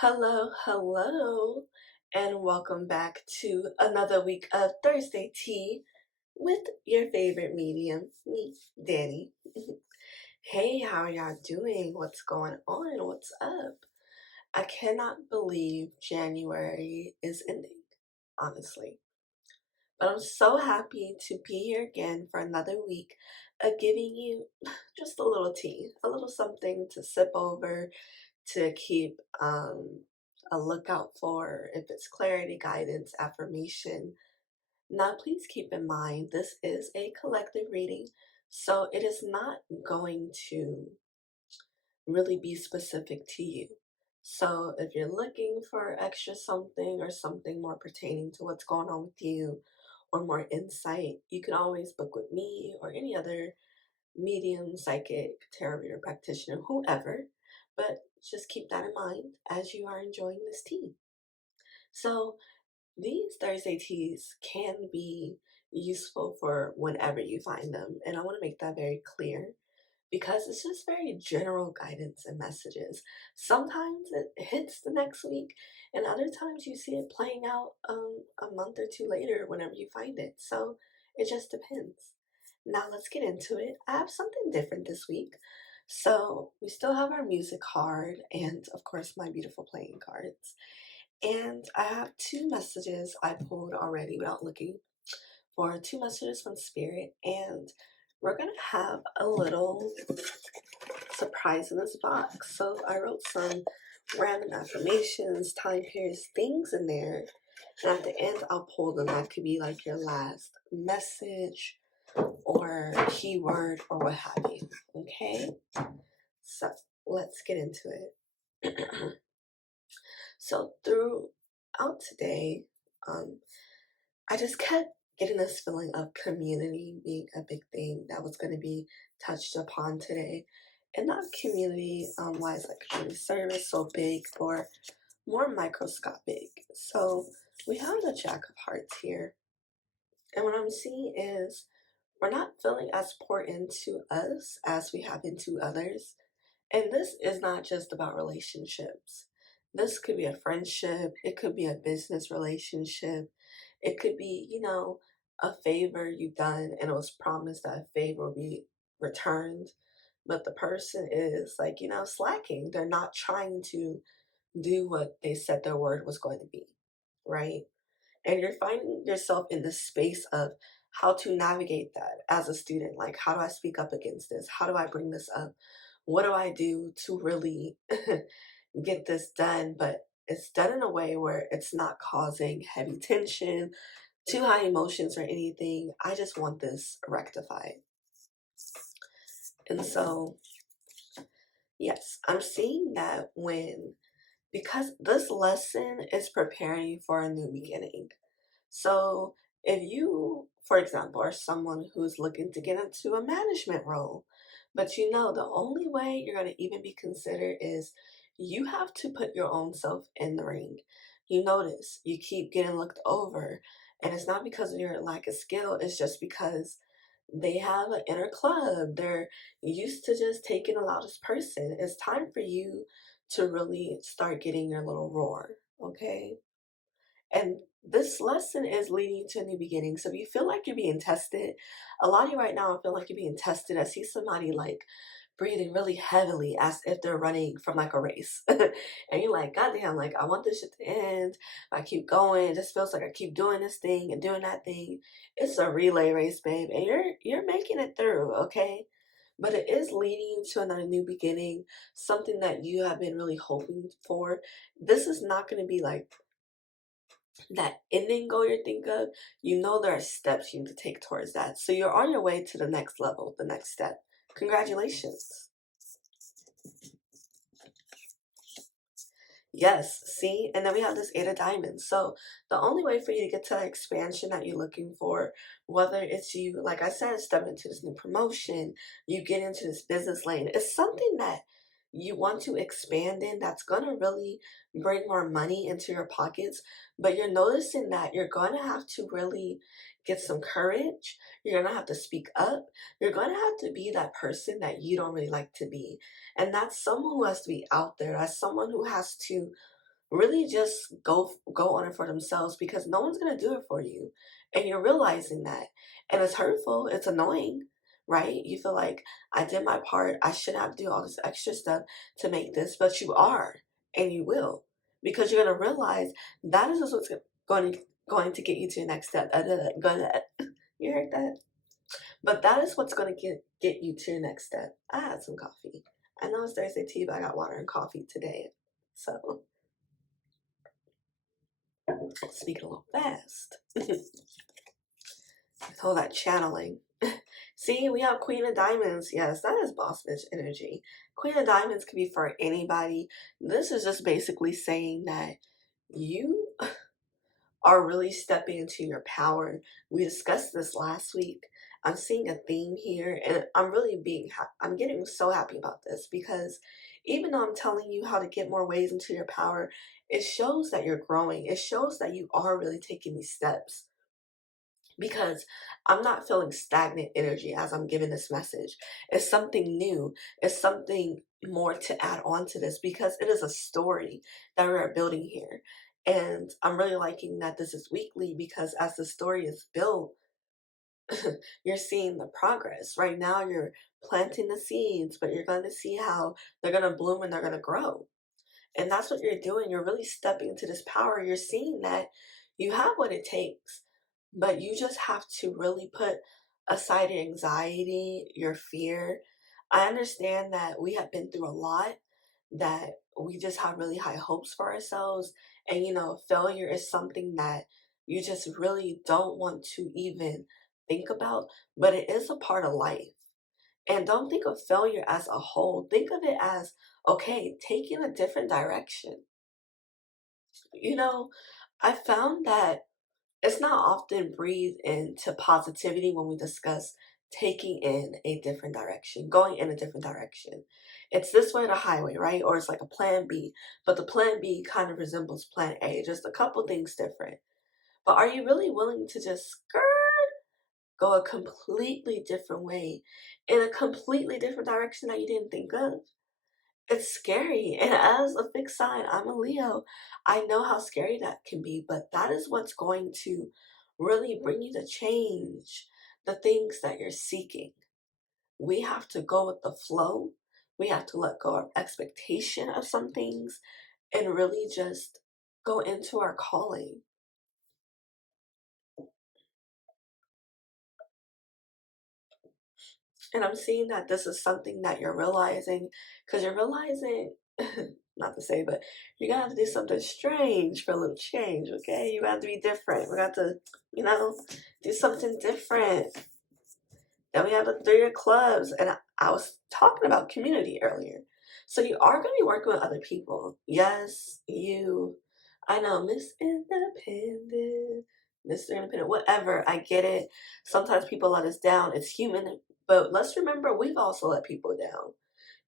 Hello, hello, and welcome back to another week of Thursday Tea with your favorite medium, me, Danny. Hey, how are y'all doing? What's going on? What's up? I cannot believe January is ending, honestly. But I'm so happy to be here again for another week of giving you just a little tea, a little something to sip over, to keep a lookout for if it's clarity, guidance, affirmation. Now, please keep in mind this is a collective reading, so it is not going to really be specific to you. So, if you're looking for extra something or something more pertaining to what's going on with you or more insight, you can always book with me or any other medium, psychic, tarot reader, practitioner, whoever. But just keep that in mind as you are enjoying this tea. So these Thursday teas can be useful for whenever you find them. And I want to make that very clear because it's just very general guidance and messages. Sometimes it hits the next week, and other times you see it playing out a month or two later whenever you find it. So it just depends. Now let's get into it. I have something different this week. So we still have our music card and, of course, my beautiful playing cards. And I have two messages I pulled already without looking for two messages from Spirit. And we're going to have a little surprise in this box. So I wrote some random affirmations, time periods, things in there. And at the end, I'll pull them. That could be like your last message or keyword or what have you. Okay? So let's get into it. So throughout today, I just kept getting this feeling of community being a big thing that was going to be touched upon today. And not community wise, like community service, so big, or more microscopic. So we have the Jack of Hearts here. And what I'm seeing is we're not feeling as poured into us as we have into others. And this is not just about relationships. This could be a friendship, it could be a business relationship, it could be, a favor you've done and it was promised that a favor will be returned. But the person is like, slacking. They're not trying to do what they said their word was going to be, right? And you're finding yourself in this space of how to navigate that as a student. Like, how do I speak up against this? How do I bring this up? What do I do to really get this done? But it's done in a way where it's not causing heavy tension, too high emotions, or anything. I just want this rectified. And so, yes, I'm seeing that because this lesson is preparing you for a new beginning. So if you, for example, are someone who's looking to get into a management role, but the only way you're going to even be considered is you have to put your own self in the ring. You notice you keep getting looked over, and it's not because of your lack of skill, it's just because they have an inner club. They're used to just taking the loudest person. It's time for you to really start getting your little roar, okay? And this lesson is leading to a new beginning. So if you feel like you're being tested, a lot of you right now feel like you're being tested. I see somebody like breathing really heavily as if they're running from like a race. And you're like, God damn, like I want this shit to end. If I keep going, it just feels like I keep doing this thing and doing that thing. It's a relay race, babe. And you're making it through, okay? But it is leading to another new beginning, something that you have been really hoping for. This is not going to be like that ending goal you think of. There are steps you need to take towards that. So you're on your way to the next level, the next step. Congratulations. Yes, see? And then we have this Eight of Diamonds. So the only way for you to get to that expansion that you're looking for, whether it's you, like I said, step into this new promotion, you get into this business lane, it's something that you want to expand in that's going to really bring more money into your pockets. But you're noticing that you're going to have to really get some courage. You're going to have to speak up. You're going to have to be that person that you don't really like to be. And that's someone who has to be out there. That's someone who has to really just go on it for themselves, because no one's gonna do it for you. And you're realizing that. And it's hurtful, it's annoying, right? You feel like, I did my part, I shouldn't have to do all this extra stuff to make this, but you are, and you will. Because you're gonna realize that is just what's going to get you to your next step. You heard that? But that is what's going to get you to your next step. I had some coffee. I know it's Thursday tea, but I got water and coffee today. So, speaking a little fast. All that channeling. See, we have Queen of Diamonds. Yes, that is boss bitch energy. Queen of Diamonds can be for anybody. This is just basically saying that you are really stepping into your power. We discussed this last week. I'm seeing a theme here, and I'm really I'm getting so happy about this, because even though I'm telling you how to get more ways into your power, it shows that you're growing. It shows that you are really taking these steps, because I'm not feeling stagnant energy as I'm giving this message. It's something new. It's something more to add on to this, because it is a story that we're building here. And I'm really liking that this is weekly, because as the story is built, you're seeing the progress. Right now, you're planting the seeds, but you're going to see how they're going to bloom and they're going to grow. And that's what you're doing. You're really stepping into this power. You're seeing that you have what it takes, but you just have to really put aside your anxiety, your fear. I understand that we have been through a lot, that we just have really high hopes for ourselves. And, failure is something that you just really don't want to even think about, but it is a part of life. And don't think of failure as a whole. Think of it as, okay, taking a different direction. You know, I found that it's not often breathed into positivity when we discuss taking in a different direction, going in a different direction. It's this way, the highway, right? Or it's like a plan B, but the plan B kind of resembles plan A, just a couple things different. But are you really willing to just go a completely different way, in a completely different direction that you didn't think of? It's scary. And as a fixed sign, I'm a Leo. I know how scary that can be, but that is what's going to really bring you to change the things that you're seeking. We have to go with the flow. We have to let go of expectation of some things and really just go into our calling. And I'm seeing that this is something that you're realizing, because you're realizing, not to say, but you're gonna have to do something strange for a little change, okay? You got to be different. We got to, do something different. Then we have the 3 clubs, and I was talking about community earlier. So you are going to be working with other people. Yes, you. I know, Miss Independent, Mr. Independent, whatever. I get it. Sometimes people let us down. It's human. But let's remember, we've also let people down.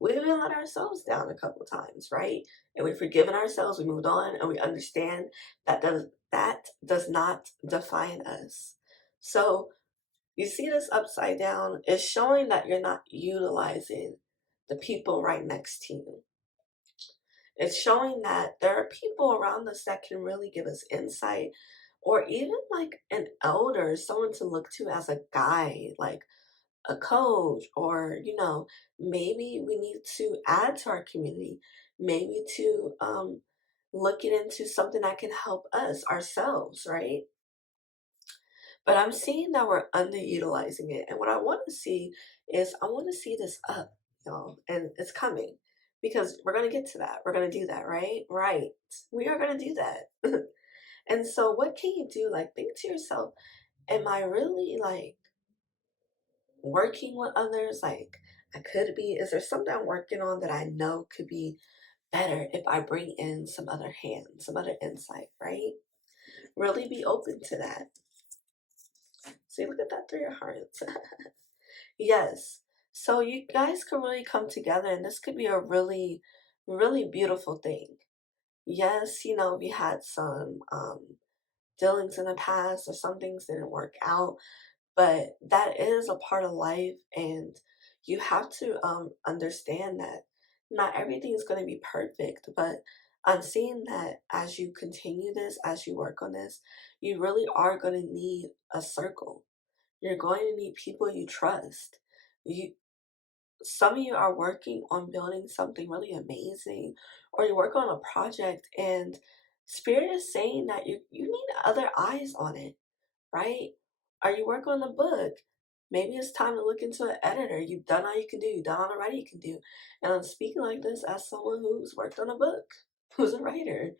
We've even let ourselves down a couple times, right? And we've forgiven ourselves. We moved on, and we understand that does not define us. So you see this upside down, it's showing that you're not utilizing the people right next to you. It's showing that there are people around us that can really give us insight, or even like an elder, someone to look to as a guide, like a coach, or, maybe we need to add to our community, maybe to look it into something that can help us ourselves, right? But I'm seeing that we're underutilizing it. And what I want to see is, I want to see this up, y'all. And it's coming, because we're going to get to that. We're going to do that, right? Right. We are going to do that. And so, what can you do? Like, think to yourself, am I really like working with others? Like, I could be. Is there something I'm working on that I know could be better if I bring in some other hands, some other insight, right? Really be open to that. See, look at that 3 of Hearts. Yes. So you guys could really come together, and this could be a really, really beautiful thing. Yes, we had some dealings in the past, or some things didn't work out, but that is a part of life, and you have to understand that not everything is going to be perfect, but I'm seeing that as you continue this, as you work on this, you really are going to need a circle. You're going to need people you trust. You, some of you are working on building something really amazing, or you work on a project, and Spirit is saying that you need other eyes on it, right? Are you working on a book? Maybe it's time to look into an editor. You've done all you can do. You've done all the writing you can do. And I'm speaking like this as someone who's worked on a book, who's a writer.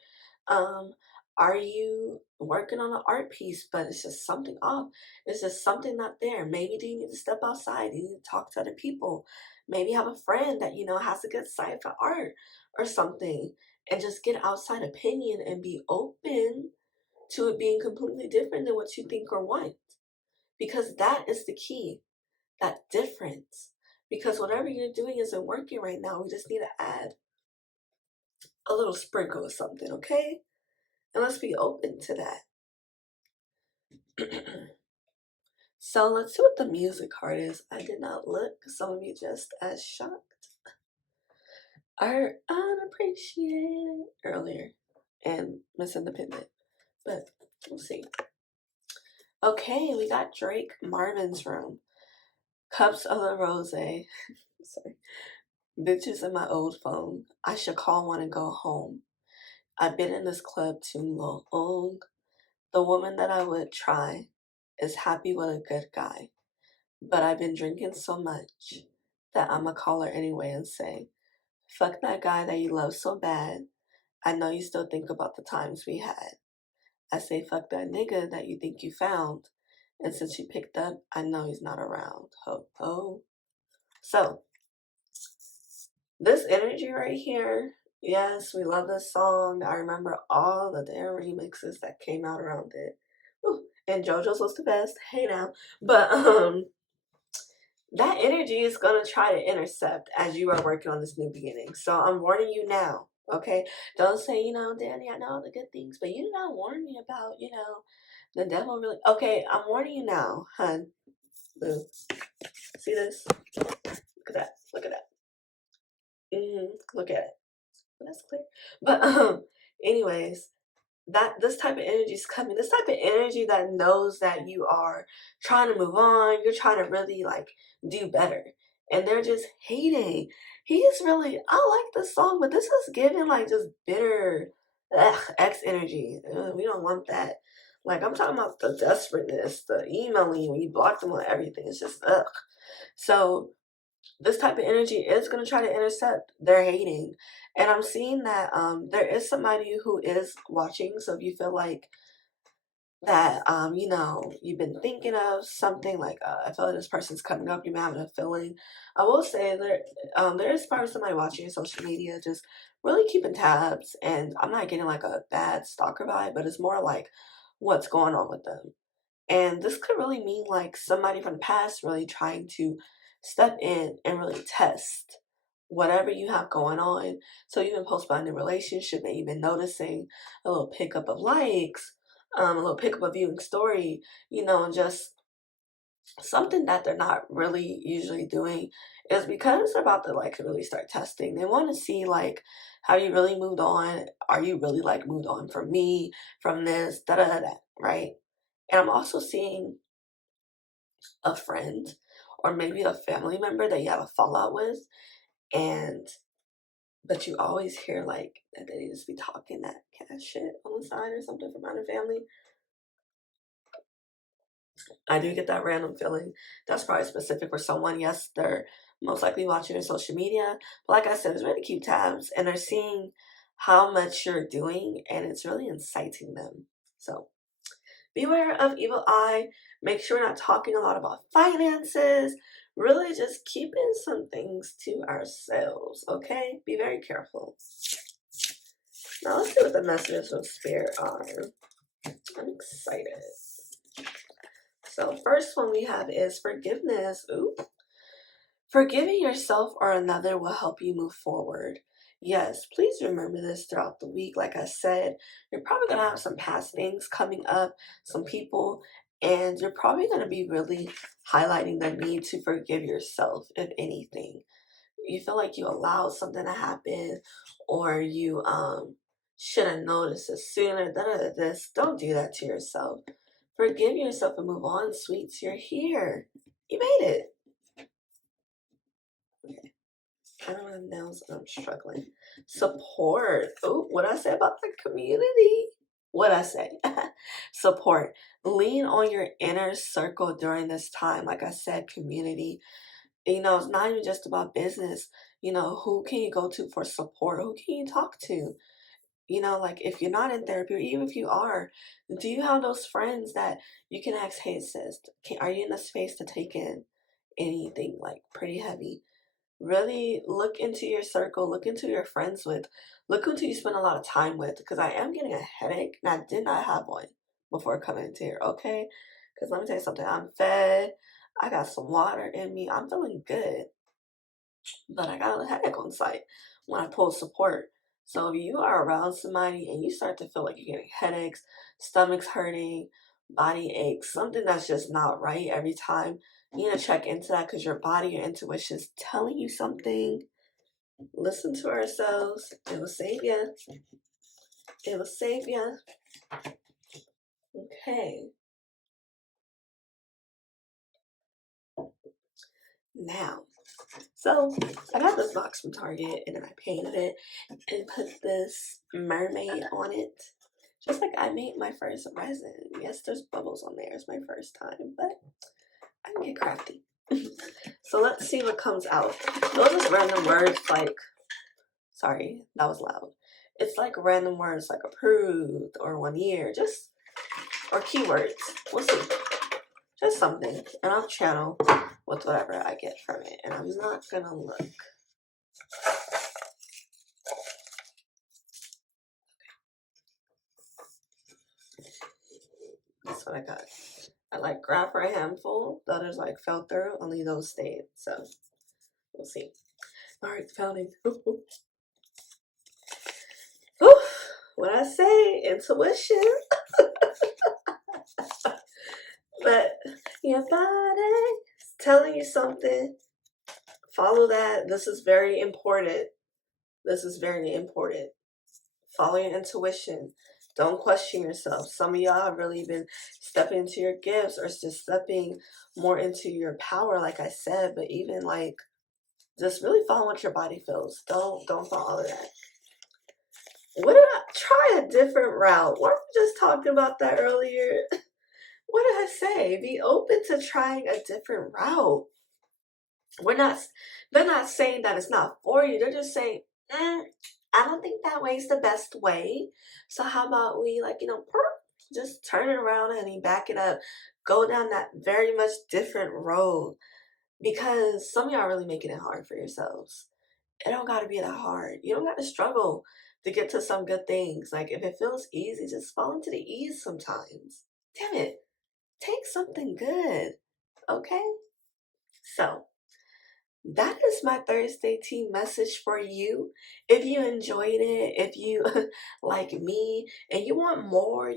Um, are you working on an art piece, but it's just something off? It's just something not there. Maybe do you need to step outside? Do you need to talk to other people? Maybe have a friend that you know has a good sight for art or something, and just get outside opinion and be open to it being completely different than what you think or want. Because that is the key, that difference. Because whatever you're doing isn't working right now. We just need to add a little sprinkle of something, okay? And let's be open to that. So let's see what the music card is. I did not look. Some of you just as shocked. Are unappreciated earlier and Miss Independent. But we'll see. Okay, we got Drake Marvin's Room. Cups of the Rose. Sorry. Bitches in my old phone. I should call one and go home. I've been in this club too long. The woman that I would try is happy with a good guy. But I've been drinking so much that I'ma call her anyway and say, fuck that guy that you love so bad. I know you still think about the times we had. I say, fuck that nigga that you think you found. And since you picked up, I know he's not around. Ho, ho. So, this energy right here, yes, we love this song. I remember all the damn remixes that came out around it. Ooh, and JoJo's was the best. Hey now. But, that energy is going to try to intercept as you are working on this new beginning. So I'm warning you now, okay? Don't say, Danny, I know all the good things, but you did not warn me about, the devil really. Okay, I'm warning you now, hun. Boo. See this? Look at that. Look at that. Look at it. That's clear. But, anyways, that this type of energy is coming. This type of energy that knows that you are trying to move on, you're trying to really like do better, and they're just hating. He's really, I like this song, but this is giving like just bitter ex energy. We don't want that. Like, I'm talking about the desperateness, the emailing when you block them on everything. It's just ugh. So this type of energy is going to try to intercept their hating. And I'm seeing that there is somebody who is watching. So if you feel like that, you've been thinking of something like, I feel like this person's coming up, you may have a feeling. I will say there is probably somebody watching your social media, just really keeping tabs. And I'm not getting like a bad stalker vibe, but it's more like what's going on with them. And this could really mean like somebody from the past really trying to step in and really test whatever you have going on. So you've been postponing a relationship and you've been noticing a little pickup of likes, a little pickup of viewing story, just something that they're not really usually doing is because they're about to like really start testing. They want to see like how you really moved on. Are you really like moved on from me, from this, da da da da, right? And I'm also seeing a friend or maybe a family member that you have a fallout with, and but you always hear like that they just be talking that kind of shit on the side or something from other family. I do get that random feeling. That's probably specific for someone. Yes, they're most likely watching your social media. But like I said, it's really keep tabs and they're seeing how much you're doing and it's really inciting them. So beware of evil eye. Make sure we're not talking a lot about finances. Really just keeping some things to ourselves, okay? Be very careful. Now let's see what the messages of spirit are. I'm excited. So first one we have is forgiveness. Ooh. Forgiving yourself or another will help you move forward. Yes, please remember this throughout the week. Like I said, you're probably going to have some past things coming up, some people, and you're probably going to be really highlighting the need to forgive yourself, if anything. You feel like you allowed something to happen, or you should have noticed it sooner. This. Don't do that to yourself. Forgive yourself and move on, sweets. You're here. You made it. Okay. I don't have nails and I'm struggling. Support. Oh, what I say about the community? What I say? Support. Lean on your inner circle during this time. Like I said, community. It's not even just about business. Who can you go to for support? Who can you talk to? Like if you're not in therapy, or even if you are, do you have those friends that you can ask, hey sis, are you in a space to take in anything like pretty heavy? Really look into your circle, look into your friends with, look into you spend a lot of time with, because I am getting a headache and I did not have one before coming into here, okay? Because let me tell you something, I'm fed, I got some water in me, I'm feeling good, but I got a headache on site when I pull support. So if you are around somebody and you start to feel like you're getting headaches, stomach's hurting, body aches, something that's just not right every time, you need to check into that because your body, your intuition is telling you something. Listen to ourselves. It will save you. It will save you. Okay. Now, so I got this box from Target and then I painted it and put this mermaid on it. Just like I made my first resin. Yes, there's bubbles on there. It's my first time, but I can get crafty. So let's see what comes out. Those are just random words like, sorry, that was loud. It's like random words like approved or 1 year, or keywords. We'll see. Just something. And I'll channel with whatever I get from it. And I'm not gonna look. That's what I got. I like grab for a handful. The others like fell through. Only those stayed. So we'll see. Alright, pounding. What I say, intuition. But your body's telling you something. Follow that. This is very important. This is very important. Follow your intuition. Don't question yourself. Some of y'all have really been stepping into your gifts or just stepping more into your power, like I said. But even like, just really follow what your body feels. Don't follow all of that. What did I try a different route? Weren't we just talking about that earlier? What did I say? Be open to trying a different route. They're not saying that it's not for you. They're just saying, I don't think that way's the best way. So how about we just turn it around and back it up. Go down that very much different road. Because some of y'all are really making it hard for yourselves. It don't gotta be that hard. You don't gotta struggle to get to some good things. Like if it feels easy, just fall into the ease sometimes. Damn it. Take something good. Okay? So that is my Thursday tea message for you. If you enjoyed it, if you like me and you want more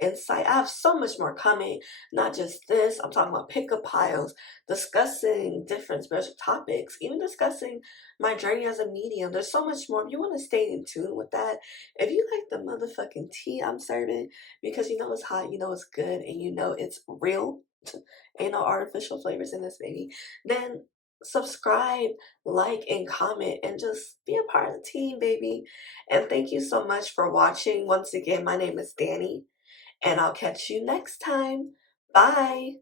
insight, I have so much more coming. Not just this, I'm talking about pickup piles, discussing different spiritual topics, even discussing my journey as a medium. There's so much more. If you want to stay in tune with that, if you like the motherfucking tea I'm serving, because you know it's hot, you know it's good, and you know it's real, ain't no artificial flavors in this baby, then subscribe, like, and comment, and just be a part of the team, baby. And thank you so much for watching. Once again, my name is Dani, and I'll catch you next time. Bye.